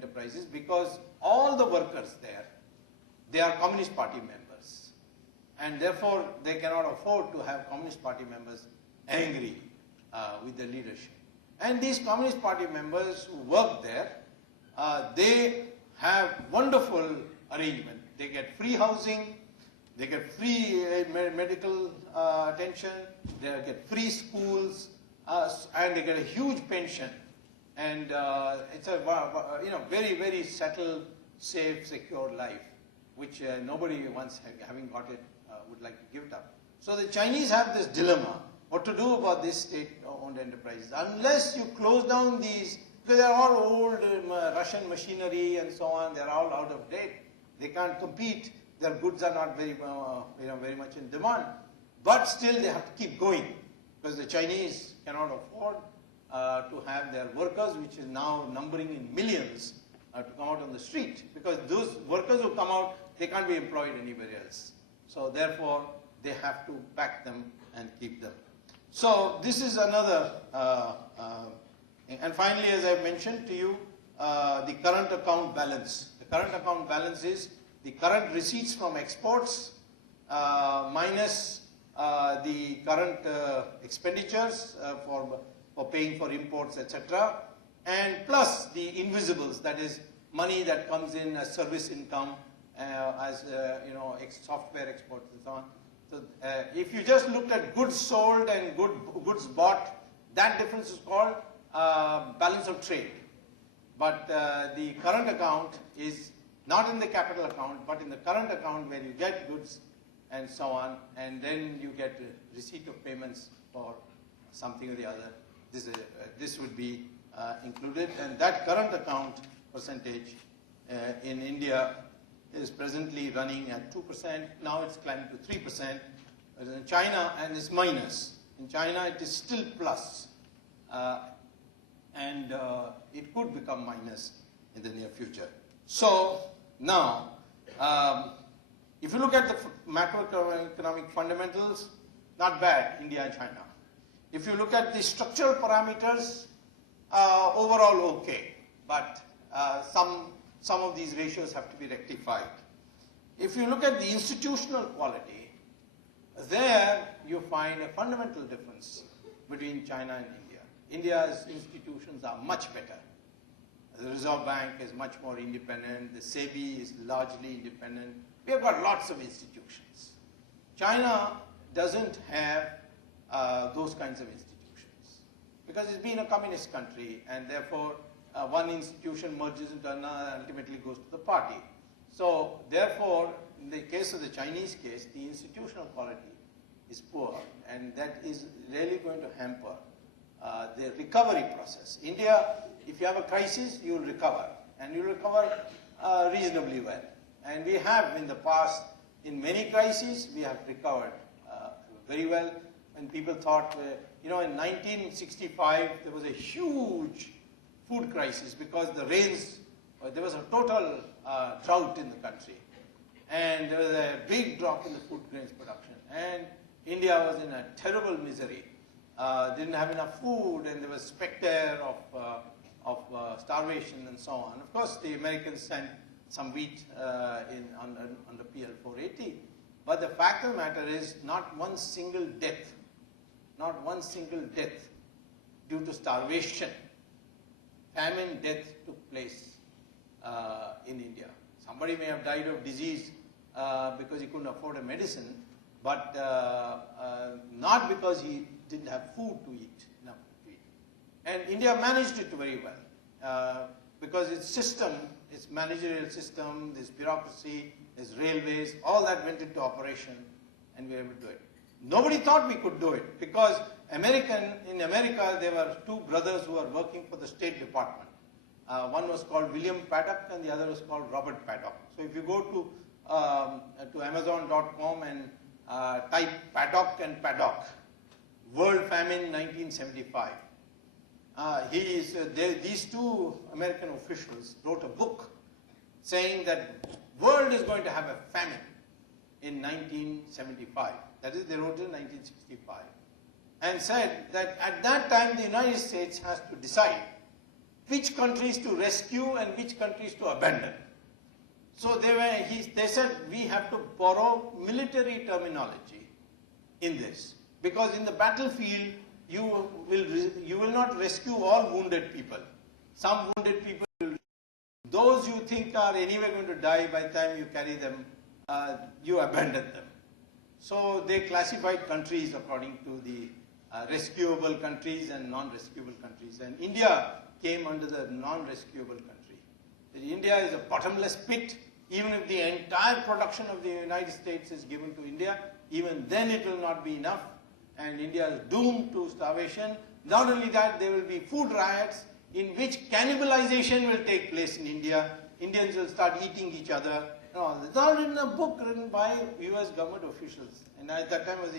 enterprises because all the workers there, they are Communist Party members, and therefore they cannot afford to have Communist Party members angry with the leadership. And these Communist Party members who work there, they have wonderful arrangement. They get free housing, they get free medical attention, they get free schools, and they get a huge pension. And it's a very, very settled, safe, secure life, which nobody once having got it would like to give it up. So the Chinese have this dilemma, what to do about these state-owned enterprises. Unless you close down these, because they're all old Russian machinery and so on, they're all out of date. They can't compete. Their goods are not very, very much in demand. But still, they have to keep going because the Chinese cannot afford to have their workers, which is now numbering in millions, to come out on the street. Because those workers who come out, they can't be employed anywhere else. So therefore, they have to back them and keep them. So this is another. And finally, as I mentioned to you, the current account balance. The current account balance is the current receipts from exports minus the current expenditures for paying for imports, etc., and plus the invisibles, that is money that comes in as service income, as software exports and so on. So if you just looked at goods sold and goods bought, that difference is called balance of trade. But the current account is not in the capital account, but in the current account where you get goods and so on, and then you get receipt of payments for something or the other. This would be included, and that current account percentage in India is presently running at 2%. Now it's climbing to 3%. In China, and it's minus. In China, it is still plus. And it could become minus in the near future. So now, if you look at the macroeconomic fundamentals, not bad, India and China. If you look at the structural parameters, overall okay, but some of these ratios have to be rectified. If you look at the institutional quality, there you find a fundamental difference between China and India. India's institutions are much better. The Reserve Bank is much more independent. The SEBI is largely independent. We have got lots of institutions. China doesn't have those kinds of institutions because it's been a communist country, and therefore one institution merges into another and ultimately goes to the party. So therefore, in the case of the Chinese case, the institutional quality is poor, and that is really going to hamper the recovery process. India, if you have a crisis, you will recover, and you will recover reasonably well. And we have in the past, in many crises, we have recovered very well. When people thought, in 1965, there was a huge food crisis because the rains, there was a total drought in the country. And there was a big drop in the food grains production. And India was in a terrible misery. Didn't have enough food, and there was specter of starvation and so on. Of course, the Americans sent some wheat on the PL 480. But the fact of the matter is, not one single death due to starvation, famine death took place in India. Somebody may have died of disease because he couldn't afford a medicine, but not because he didn't have food to eat, enough to eat. And India managed it very well because its system, its managerial system, this bureaucracy, its railways, all that went into operation, and we were able to do it. Nobody thought we could do it because in America, there were two brothers who were working for the State Department. One was called William Paddock and the other was called Robert Paddock. So if you go to Amazon.com and type Paddock and Paddock, World Famine 1975. These two American officials wrote a book saying that world is going to have a famine in 1975. That is, they wrote it in 1965. And said that at that time the United States has to decide which countries to rescue and which countries to abandon. So they said we have to borrow military terminology in this, because in the battlefield you will not rescue all wounded people. Some wounded people, those you think are anyway going to die, by the time you carry them, you abandon them. So they classified countries according to the rescuable countries and non-rescuable countries, and India came under the non-rescuable country. India is a bottomless pit. Even if the entire production of the United States is given to India, even then it will not be enough, and India is doomed to starvation. Not only that, there will be food riots in which cannibalization will take place in India. Indians will start eating each other. It's all in a book written by US government officials, and at that time I was